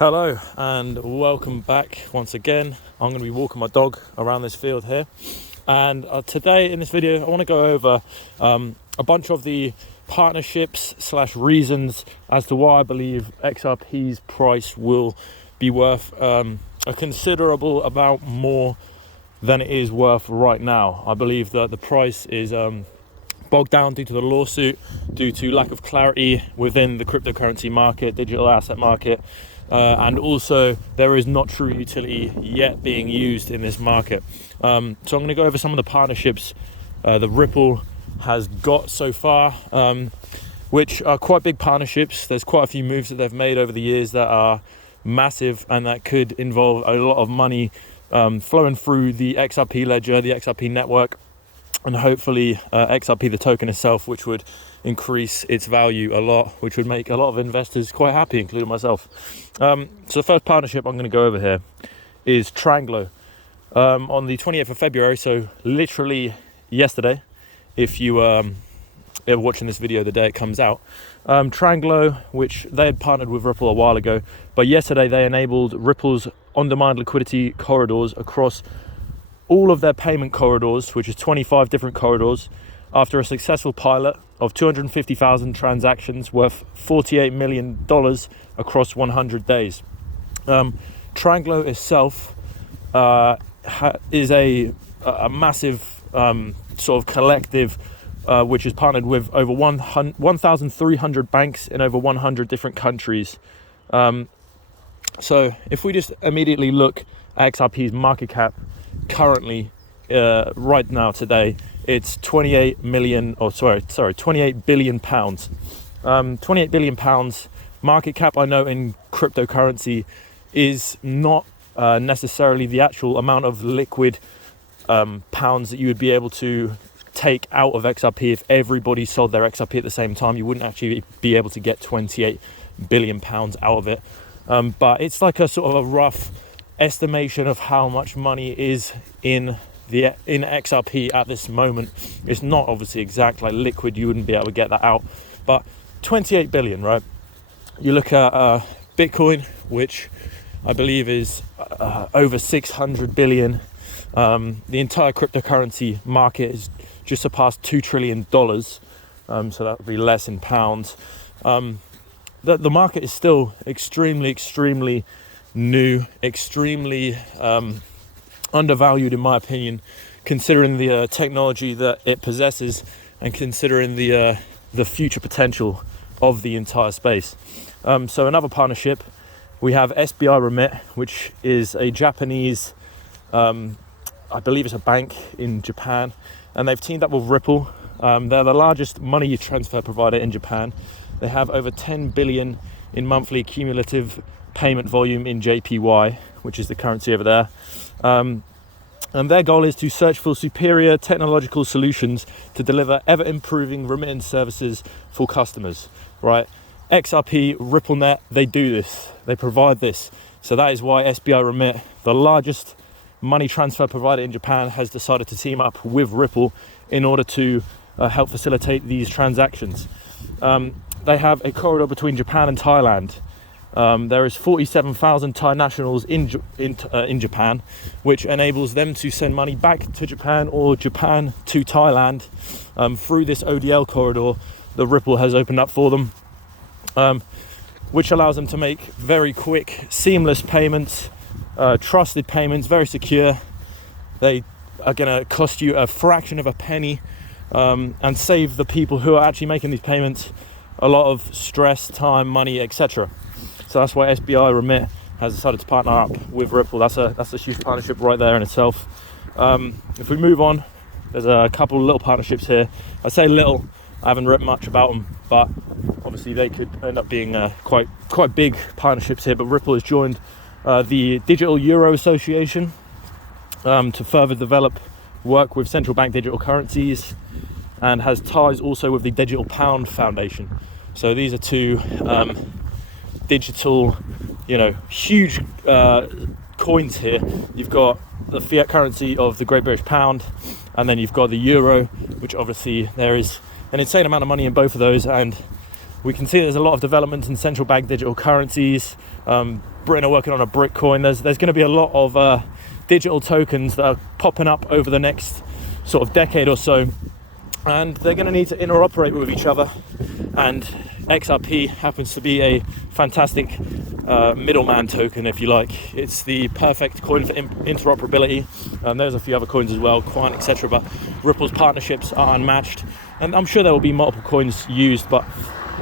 Hello and welcome back once again. I'm going to be walking my dog around this field here, and today in this video I want to go over a bunch of the partnerships / reasons as to why I believe XRP's price will be worth a considerable amount more than it is worth right now. I believe that the price is bogged down due to the lawsuit, due to lack of clarity within the cryptocurrency market, digital asset market, and also there is not true utility yet being used in this market. So I'm going to go over some of the partnerships that Ripple has got so far, which are quite big partnerships. There's quite a few moves that they've made over the years that are massive and that could involve a lot of money flowing through the XRP ledger, the XRP network, and hopefully XRP, the token itself, which would increase its value a lot, which would make a lot of investors quite happy, including myself. So the first partnership I'm going to go over here is Tranglo. On the 28th of February, so literally yesterday, if you are watching this video the day it comes out, Tranglo, which they had partnered with Ripple a while ago, but yesterday they enabled Ripple's on-demand liquidity corridors across all of their payment corridors, which is 25 different corridors, after a successful pilot of 250,000 transactions worth $48 million across 100 days. Tranglo itself is a massive sort of collective which is partnered with over 1,300 banks in over 100 different countries. So if we just immediately look at XRP's market cap currently, right now today, it's 28 billion pounds. 28 billion pounds market cap. I know in cryptocurrency is not necessarily the actual amount of liquid pounds that you would be able to take out of XRP. If everybody sold their XRP at the same time, you wouldn't actually be able to get 28 billion pounds out of it. But it's like a sort of a rough estimation of how much money is in XRP at this moment. It's not obviously exact, like liquid, you wouldn't be able to get that out, but 28 billion, right? You look at Bitcoin, which I believe is over 600 billion. The entire cryptocurrency market has just surpassed $2 trillion, so that would be less in pounds. The market is still extremely new, extremely undervalued in my opinion, considering the technology that it possesses and considering the future potential of the entire space. So another partnership, we have SBI Remit, which is a Japanese, I believe it's a bank in Japan, and they've teamed up with Ripple. They're the largest money transfer provider in Japan. They have over 10 billion in monthly cumulative payment volume in JPY, which is the currency over there. And their goal is to search for superior technological solutions to deliver ever-improving remittance services for customers, right? XRP, RippleNet, they do this. They provide this. So that is why SBI Remit, the largest money transfer provider in Japan, has decided to team up with Ripple in order to help facilitate these transactions. They have a corridor between Japan and Thailand. There is 47,000 Thai nationals in Japan, which enables them to send money back to Japan or Japan to Thailand through this ODL corridor that Ripple has opened up for them, which allows them to make very quick, seamless payments, trusted payments, very secure. They are going to cost you a fraction of a penny and save the people who are actually making these payments a lot of stress, time, money, etc. So that's why SBI Remit has decided to partner up with Ripple. That's a huge partnership right there in itself. If we move on, there's a couple of little partnerships here. I say little, I haven't written much about them, but obviously they could end up being quite big partnerships here. But Ripple has joined the Digital Euro Association to further develop work with central bank digital currencies, and has ties also with the Digital Pound Foundation. So these are two digital, huge coins here. You've got the fiat currency of the Great British Pound, and then you've got the euro, which obviously there is an insane amount of money in both of those, and We can see there's a lot of development in central bank digital currencies. Britain are working on a brick coin. There's going to be a lot of digital tokens that are popping up over the next sort of decade or so, and they're going to need to interoperate with each other, and XRP happens to be a fantastic middleman token, if you like. It's the perfect coin for interoperability. There's a few other coins as well, Quant, etc., but Ripple's partnerships are unmatched, and I'm sure there will be multiple coins used, but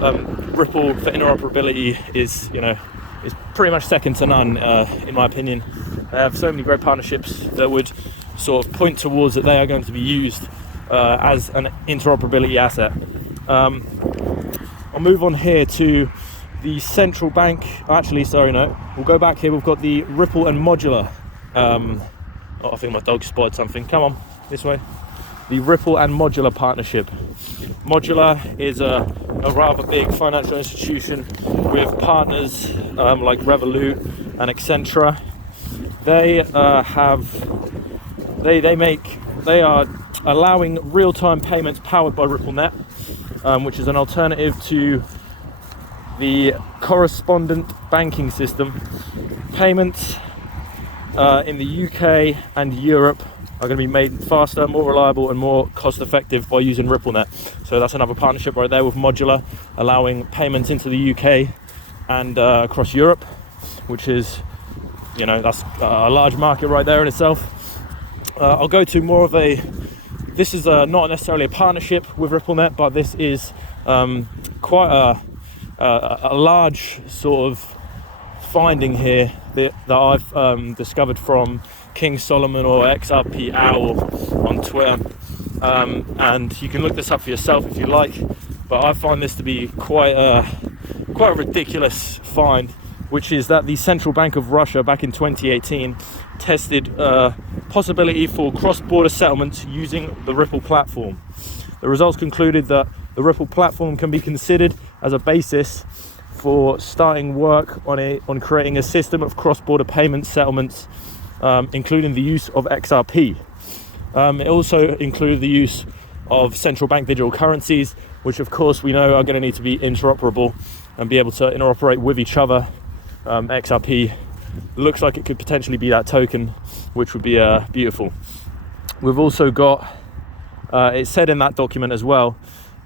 Ripple for interoperability is pretty much second to none, in my opinion. They have so many great partnerships that would sort of point towards that they are going to be used as an interoperability asset. I'll move on here to the central bank. We'll go back here. We've got the Ripple and Modulr. I think my dog spotted something. Come on, this way. The Ripple and Modulr partnership. Modulr is a rather big financial institution with partners like Revolut and Accenture. They are allowing real-time payments powered by RippleNet, which is an alternative to the correspondent banking system. Payments in the UK and Europe are going to be made faster, more reliable and more cost effective by using RippleNet. So that's another partnership right there with Modulr, allowing payments into the UK and across Europe, which is, that's a large market right there in itself. I'll go to more of this is not necessarily a partnership with RippleNet, but this is quite a large sort of finding here that I've discovered from King Solomon or XRP Owl on Twitter, and you can look this up for yourself if you like, but I find this to be quite a ridiculous find, which is that the Central Bank of Russia back in 2018 tested possibility for cross-border settlements using the Ripple platform. The results concluded that the Ripple platform can be considered as a basis for starting work on creating a system of cross-border payment settlements, including the use of XRP. It also included the use of central bank digital currencies, which of course we know are going to need to be interoperable and be able to interoperate with each other. XRP looks like it could potentially be that token, which would be beautiful. We've also got, it said in that document as well,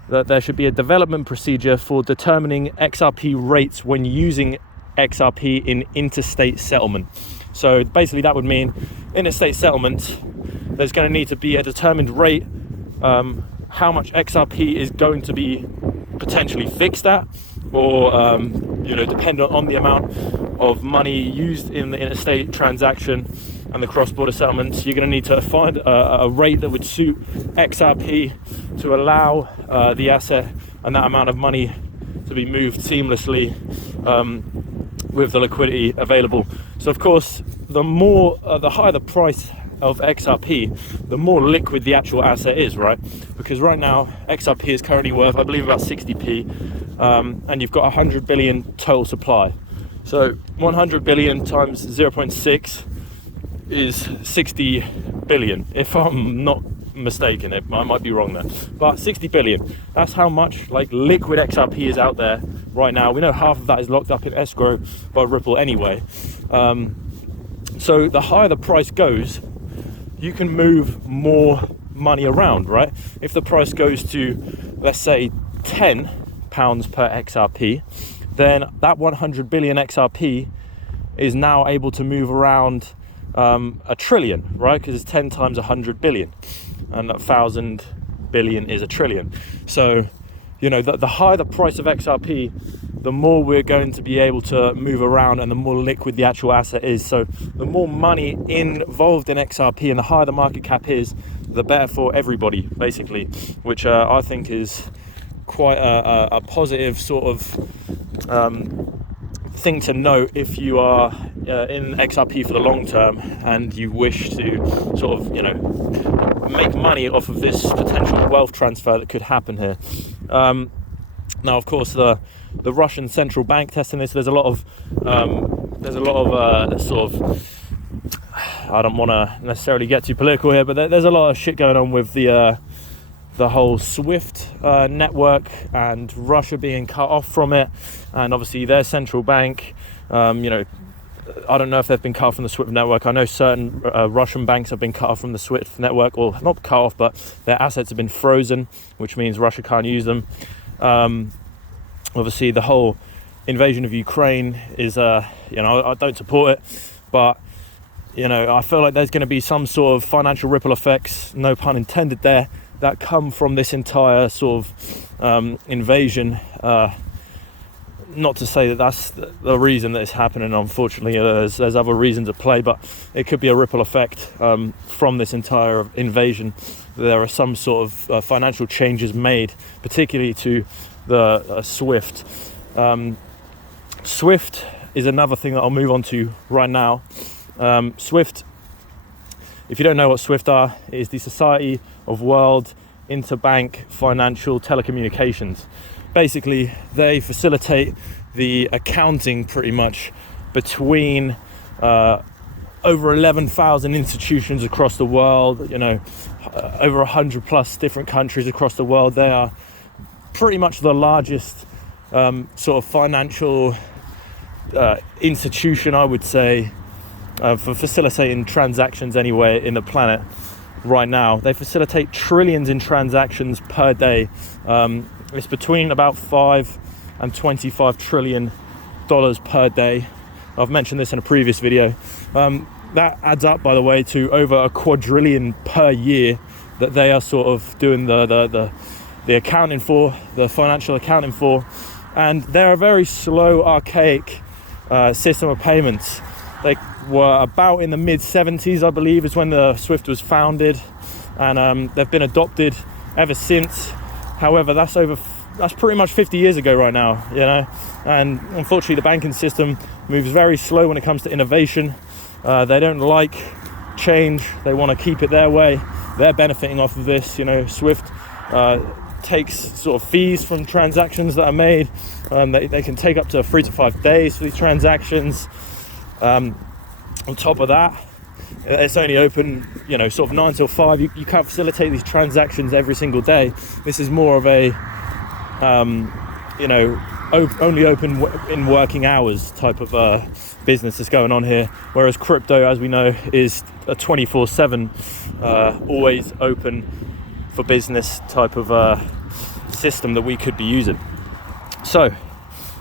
that there should be a development procedure for determining XRP rates when using XRP in interstate settlement. So basically that would mean interstate settlement, there's going to need to be a determined rate, how much XRP is going to be potentially fixed at, or dependent on the amount of money used in the interstate transaction and the cross-border settlements. You're going to need to find a rate that would suit XRP to allow the asset and that amount of money to be moved seamlessly with the liquidity available. So of course, the higher the price of XRP, the more liquid the actual asset is, right? Because right now XRP is currently worth, I believe, about 60p, and you've got 100 billion total supply. So 100 billion times 0.6 is 60 billion, if I'm not mistaken. I might be wrong there, but 60 billion, that's how much liquid XRP is out there right now. We know half of that is locked up in escrow by Ripple anyway. So the higher the price goes, you can move more money around, right? If the price goes to, let's say, £10 per XRP, then that 100 billion XRP is now able to move around a trillion, right? Because it's 10 times 100 billion, and 1,000 billion is a trillion. So, the higher the price of XRP, the more we're going to be able to move around and the more liquid the actual asset is. So the more money involved in XRP and the higher the market cap is, the better for everybody, basically, which I think is quite a positive sort of thing to note if you are in XRP for the long term and you wish to sort of, make money off of this potential wealth transfer that could happen here. Now, of course, the Russian central bank testing this. There's a lot of sort of, I don't want to necessarily get too political here, but there's a lot of shit going on with the the whole SWIFT network and Russia being cut off from it, and obviously their central bank, I don't know if they've been cut off from the SWIFT network. I know certain Russian banks have been cut off from the SWIFT network, or not cut off, but their assets have been frozen, which means Russia can't use them. Obviously, the whole invasion of Ukraine is, I don't support it, but I feel like there's going to be some sort of financial ripple effects, no pun intended there, that come from this entire sort of invasion. Not to say that that's the reason that it's happening. Unfortunately, there's other reasons at play, but it could be a ripple effect from this entire invasion. There are some sort of financial changes made, particularly to the SWIFT. SWIFT is another thing that I'll move on to right now. SWIFT, if you don't know what SWIFT are, it is the Society of World Interbank Financial Telecommunications. Basically, they facilitate the accounting pretty much between over 11,000 institutions across the world, over 100 plus different countries across the world. They are pretty much the largest sort of financial institution, I would say, for facilitating transactions anywhere in the planet right now. They facilitate trillions in transactions per day. It's between about $5 and $25 trillion per day. I've mentioned this in a previous video. That adds up, by the way, to over a quadrillion per year that they are sort of doing the accounting for, the financial accounting for. And they're a very slow, archaic system of payments. They were about in the mid-70s, I believe, is when the SWIFT was founded, and they've been adopted ever since. However, that's pretty much 50 years ago right now, and unfortunately the banking system moves very slow when it comes to innovation. They don't like change. They want to keep it their way. They're benefiting off of this. SWIFT takes sort of fees from transactions that are made. They can take up to 3 to 5 days for these transactions. On top of that, it's only open, sort of 9 till 5. You can't facilitate these transactions every single day. This is more of a, only open in working hours type of business that's going on here. Whereas crypto, as we know, is a 24/7, always open for business type of system that we could be using. So,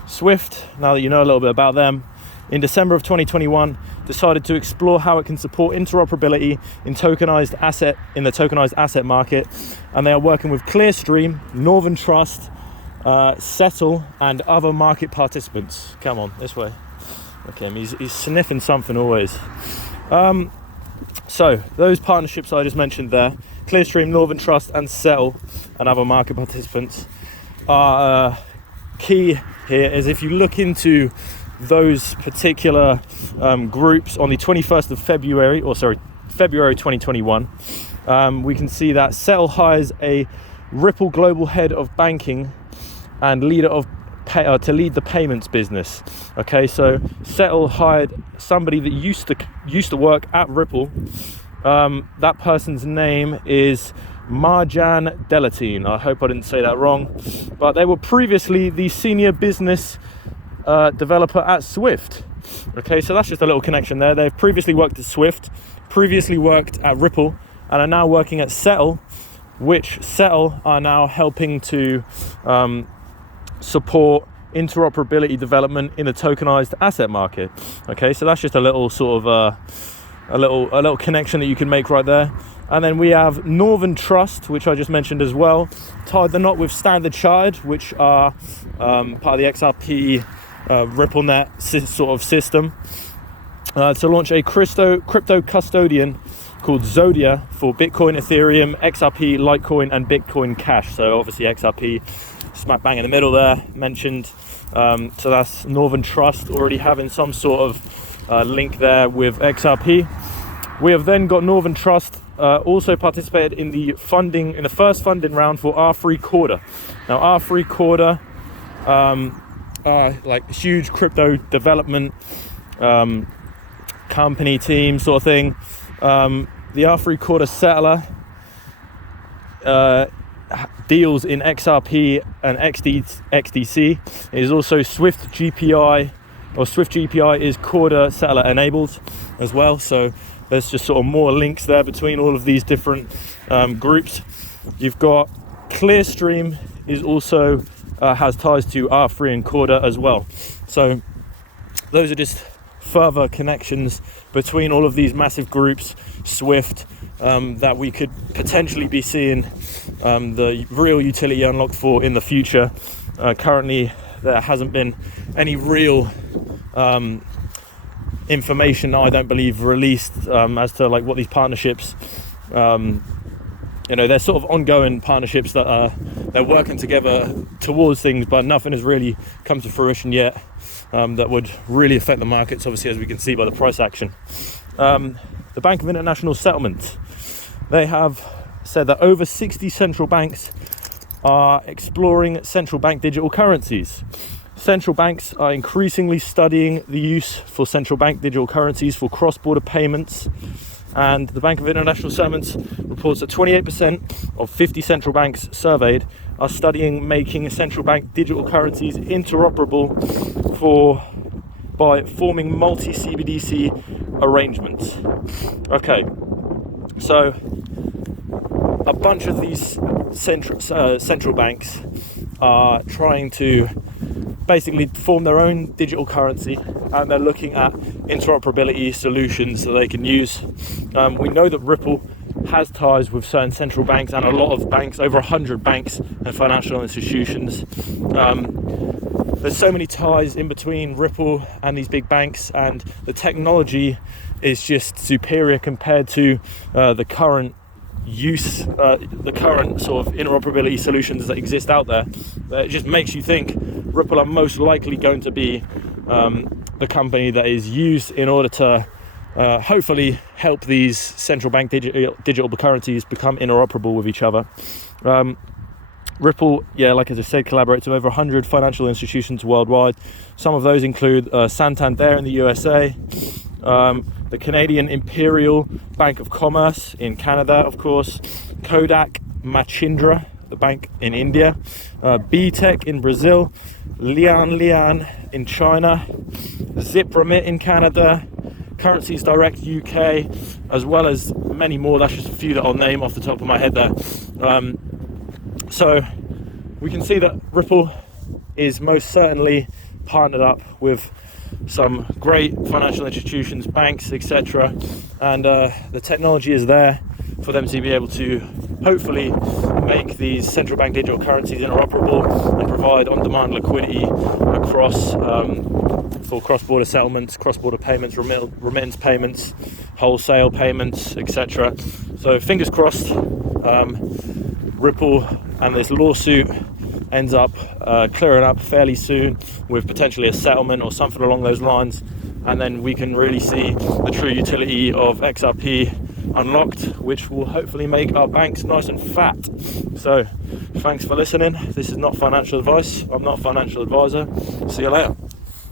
SWIFT, now that you know a little bit about them, in December of 2021, decided to explore how it can support interoperability in the tokenized asset market, and they are working with Clearstream, Northern Trust, Settle, and other market participants. Come on, this way. Okay, he's sniffing something always. So those partnerships I just mentioned there, Clearstream, Northern Trust, and Settle, and other market participants, are key here. Is if you look into those particular groups on the 21st of February 2021, we can see that Settle hires a Ripple global head of banking and leader of to lead the payments business. Okay, so Settle hired somebody that used to work at Ripple. That person's name is Marjan Delatine. I hope I didn't say that wrong, but they were previously the senior business developer at SWIFT. Okay, so that's just a little connection there. They've previously worked at SWIFT, previously worked at Ripple, and are now working at Settle, which Settle are now helping to support interoperability development in the tokenized asset market. Okay, so that's just a little sort of a little connection that you can make right there. And then we have Northern Trust, which I just mentioned as well, tied the knot with Standard Chartered, which are part of the XRP RippleNet sort of system, to launch a crypto custodian called Zodia for Bitcoin, Ethereum, XRP, Litecoin, and Bitcoin Cash. So obviously XRP smack bang in the middle there mentioned. So that's Northern Trust already having some sort of link there with XRP. We have then got Northern Trust also participated in the first funding round for R3 Corda. Now R3 Corda are like huge crypto development company team sort of thing. The R3 Corda settler deals in XRP and XDC. It is also Swift GPI, or Swift GPI is Corda settler enabled as well. So there's just sort of more links there between all of these different groups. You've got Clearstream is also has ties to R3 and Corda as well. So those are just further connections between all of these massive groups, Swift, that we could potentially be seeing the real utility unlocked for in the future. Currently, there hasn't been any real information, I don't believe, released as to like what these partnerships, they're sort of ongoing partnerships that they're working together towards things, but nothing has really come to fruition yet that would really affect the markets, obviously, as we can see by the price action. The Bank of International Settlements, they have said that over 60 central banks are exploring central bank digital currencies. Central banks are increasingly studying the use for central bank digital currencies for cross-border payments, and the Bank of International Settlements reports that 28% of 50 central banks surveyed are studying making central bank digital currencies interoperable by forming multi-CBDC arrangements. Okay, so a bunch of these central banks are trying to basically form their own digital currency, and they're looking at interoperability solutions that they can use. We know that Ripple has ties with certain central banks and a lot of banks, over 100 banks and financial institutions. There's so many ties in between Ripple and these big banks, and the technology is just superior compared to the current the current sort of interoperability solutions that exist out there. It just makes you think Ripple are most likely going to be the company that is used in order to hopefully help these central bank digital currencies become interoperable with each other. Ripple, like as I said, collaborates with over 100 financial institutions worldwide. Some of those include Santander in the USA, the Canadian Imperial Bank of Commerce in Canada, of course, Kodak Mahindra, the bank in India, BTEC in Brazil, Lian in China, ZipRemit in Canada, Currencies Direct UK, as well as many more. That's just a few that I'll name off the top of my head there. So we can see that Ripple is most certainly partnered up with some great financial institutions, banks, etc., and the technology is there for them to be able to hopefully make these central bank digital currencies interoperable and provide on-demand liquidity across for cross-border settlements, cross-border payments, remittance payments, wholesale payments, etc. So fingers crossed, Ripple and this lawsuit ends up clearing up fairly soon with potentially a settlement or something along those lines, and then we can really see the true utility of XRP unlocked, which will hopefully make our banks nice and fat. So thanks for listening. This is not financial advice. I'm not a financial advisor. See you later.